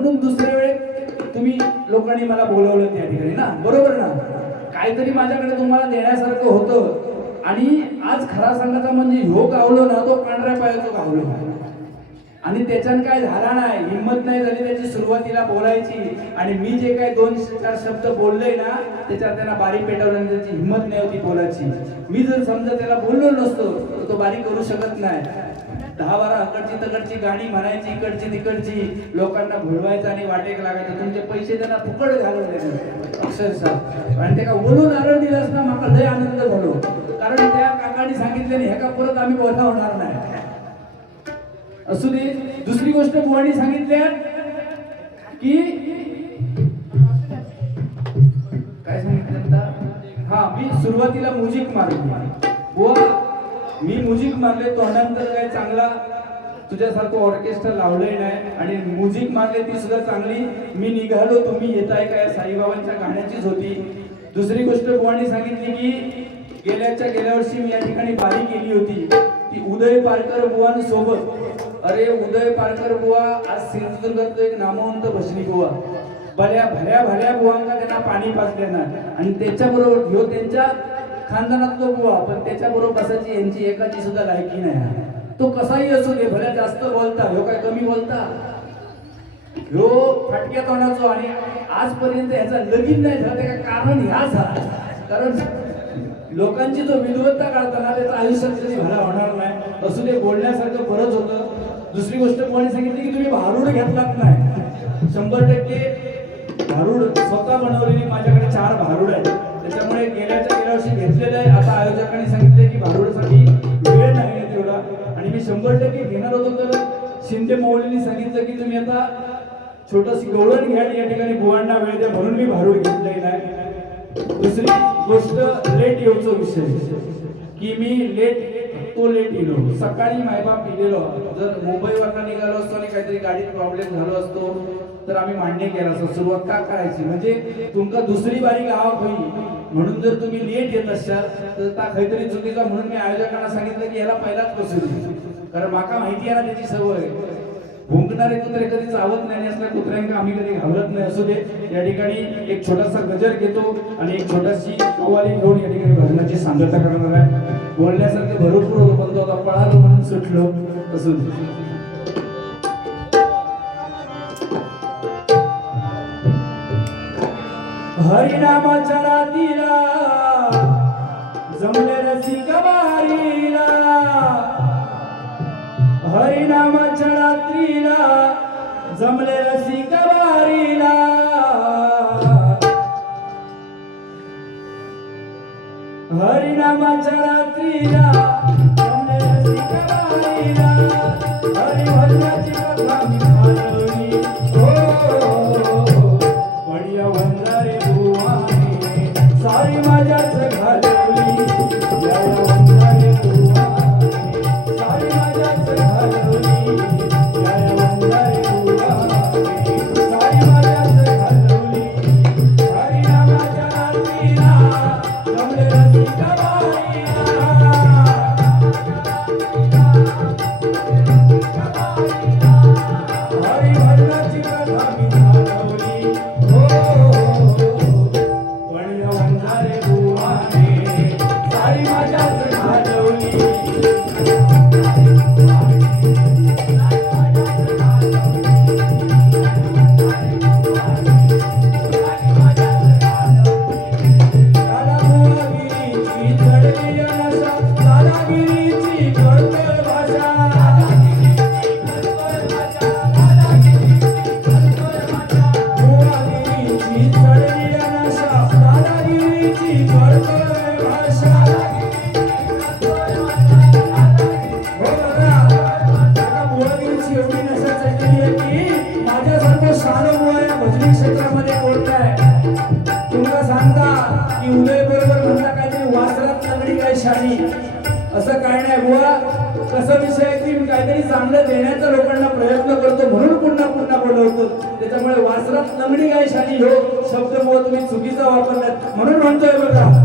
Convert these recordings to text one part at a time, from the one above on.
म्हणून दुसऱ्या वेळेस तुम्ही लोकांनी मला बोलवलं त्या ठिकाणी ना? बरोबर ना? काहीतरी माझ्याकडे तुम्हाला देण्यासारखं होतं. आणि आज खरा सांगायचा म्हणजे ह्यो गावलो ना तो पांढऱ्या पायाचा गावलो. आणि त्याच्यानं काय झाला नाही हिंमत नाही झाली त्याची सुरुवातीला बोलायची. आणि मी जे काय दोन चार शब्द बोललोय ना त्याच्यात त्यांना बारीक पेटवल्याने त्याची हिंमत नाही होती बोलायची. मी जर समजा त्याला बोललो नसतो तर तो बारीक करू शकत नाही. दहा बारा अकडची तकडची गाणी म्हणायची इकडची तिकडची लोकांना भुलवायचं आणि वाटेक लागायचं. तुमचे पैसे त्यांना फुकट घालवले अक्षरशः. आणि ते का बोलून नारळ दिलास ना मला लय आनंद झालो. कारण त्या काकाने सांगितले ह्या का परत आम्ही बोलता होणार नाही. असू दे दुसरी गोष्ट बुवानी सांगितल्या की काय सांगितलं हा मी सुरुवातीला म्युझिक मारतो. बुवा मी म्युझिक मारले तोंडानंतर काय चांगला तुझ्यासारखं ऑर्केस्ट्रा लावलंय नाही. आणि म्युझिक मारले ती सुद्धा चांगली. मी निघालो तुम्ही येताय काय? साईबाबांच्या गाण्याचीच होती. दुसरी गोष्ट बुवानी सांगितली की गेल्याच्या गेल्या वर्षी मी या ठिकाणी बारी केली होती. ती उदय पारकर बुवांसोबत अरे उदय पारकर बुवा आज सिंधुदुर्गात एक नामवंत भजनी बुवा. भल्या भल्या भल्या बुवांना त्यांना पाणी पाजले ना आणि त्याच्याबरोबर ह्यो त्यांच्या खानदानातलो बुवा पण त्याच्याबरोबर कसाची यांची एकाची सुद्धा लायकी नाही. तो कसाही असू दे भल्या जास्त बोलता ह्यो काय कमी बोलता? ह्यो फाटक्या तोंडाचो आणि आजपर्यंत ह्याचा लगीन नाही झालं त्याचं कारण ह्या झाला. कारण लोकांची जो विद्वत्ता काढताना त्याचं आयुष्यात कधी भला होणार नाही. असू ते बोलण्यासारखं बरंच होतं. दुसरी गोष्ट कोणी सांगितली की तुम्ही भारूड घेतलात नाही. शंभर टक्के भारूड स्वतः बनवलेली माझ्याकडे चार भारूड आहेत. त्याच्यामुळे गेल्याच्या गेल्या वर्षी घेतलेलं आहे. आता आयोजकांनी सांगितले की भांडवलासाठी वेळ नाही तेवढा. आणि मी शंभर टक्के घेणार होतो तर शिंदे मौलींनी सांगितलं की तुम्ही आता छोटंसं गवळण घ्या या ठिकाणी बुवांना वेळ द्या म्हणून मी भारूड घेतलेला आहे. दुसरी गोष्ट लेट येऊचा विषय की मी लेट तो लेट येलो सकाळी मायबाप गेलेलो जर मुंबईवरनं निघालो असतो आणि काहीतरी गाडीत प्रॉब्लेम झालो असतो तर आम्ही मान्य केला असतो. सुरुवात का करायची? म्हणजे तुमका दुसरी बारी गावात होईल म्हणून जर तुम्ही लेट येत असाल तर काहीतरी चुकीचा म्हणून मी आयोजकांना सांगितलं की याला पहिलाच बसून कारण माका माहिती आहे ना त्याची सवय. भुंकणारे कुत्रे कधी चावत नाही असल्या कुत्र्यांका आम्ही कधी घाबरत नाही? असू दे. या ठिकाणी एक छोटासा गजर घेतो आणि एक छोटाशी कवाली घेऊन या ठिकाणी भजनाची सांगता करणार आहे. बोलण्यासारखं भरपूर होतं पण तो आता पळालो म्हणून सुटलो. असू दे. हरिनामाच्या रातीला जमले रसिक बारीला हरिनामाच्या रात्रीला जमले रसिक बारीला हरिनामाच्या रात्रीला जमले रसिक बारीला बुवा कसं विषय की मी काहीतरी चांगलं देण्याचा लोकांना प्रयत्न करतो म्हणून पुन्हा पुन्हा बोलवतो. त्याच्यामुळे वासरात लंगडी काय शाली हो? शब्द बुवा तुम्ही चुकीचा वापरलात. म्हणून म्हणतोय बघा.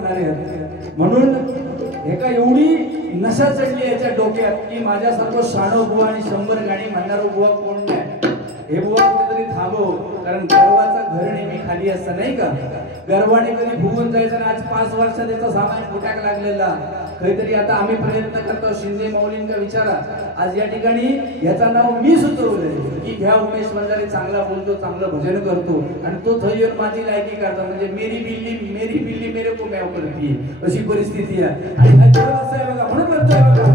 करून आहेत. म्हणून एका एवढी नशा चढली याच्या डोक्यात की माझ्यासारखं शाणो बुवा आणि शंभर गाणी म्हणणारा बुवा कोण नाही? हे बुवा कुठेतरी थांबव. कारण गर्वाचा घर नेहमी खाली असतं नाही का? गर्वाने कधी भुवून जायचं आज पाच वर्ष त्याचा सामान फुटाक लागलेला. काहीतरी आता आम्ही प्रयत्न करतो. शिंदे माऊलींचा विचारा. आज या ठिकाणी याचा नाव मी सुचवलंय की घ्या उमेश मंजारी चांगला बोलतो चांगलं भजन करतो. आणि तो थय येऊन माझी लायकी करतो म्हणजे मेरी बिल्ली मेरी बिल्ली मेरे को म्याव करती. अशी परिस्थिती आहे. आणि असं बघा म्हणून म्हणतोय बघा.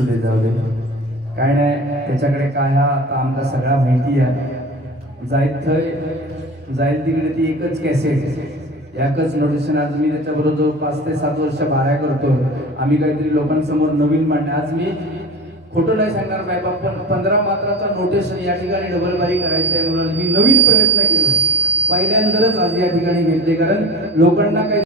असू दे जाऊ दे. काय नाही त्याच्याकडे काय हा आता आमका सगळा माहिती आहे. जायत थंय जाईल तिकडे ती एकच कॅसेट याकच नोटिशन आज मी त्याच्याबरोबर जवळ पाच ते सात वर्ष भाड्या करतो आम्ही काहीतरी लोकांसमोर नवीन मांडणे आज मी खोटं नाही सांगणार बाय पण पंधरा मात्राचा नोटेशन या ठिकाणी डबलबारी करायची करायचं आहे म्हणून मी नवीन प्रयत्न केले. पहिल्यांदाच आज या ठिकाणी घेतले कारण लोकांना काही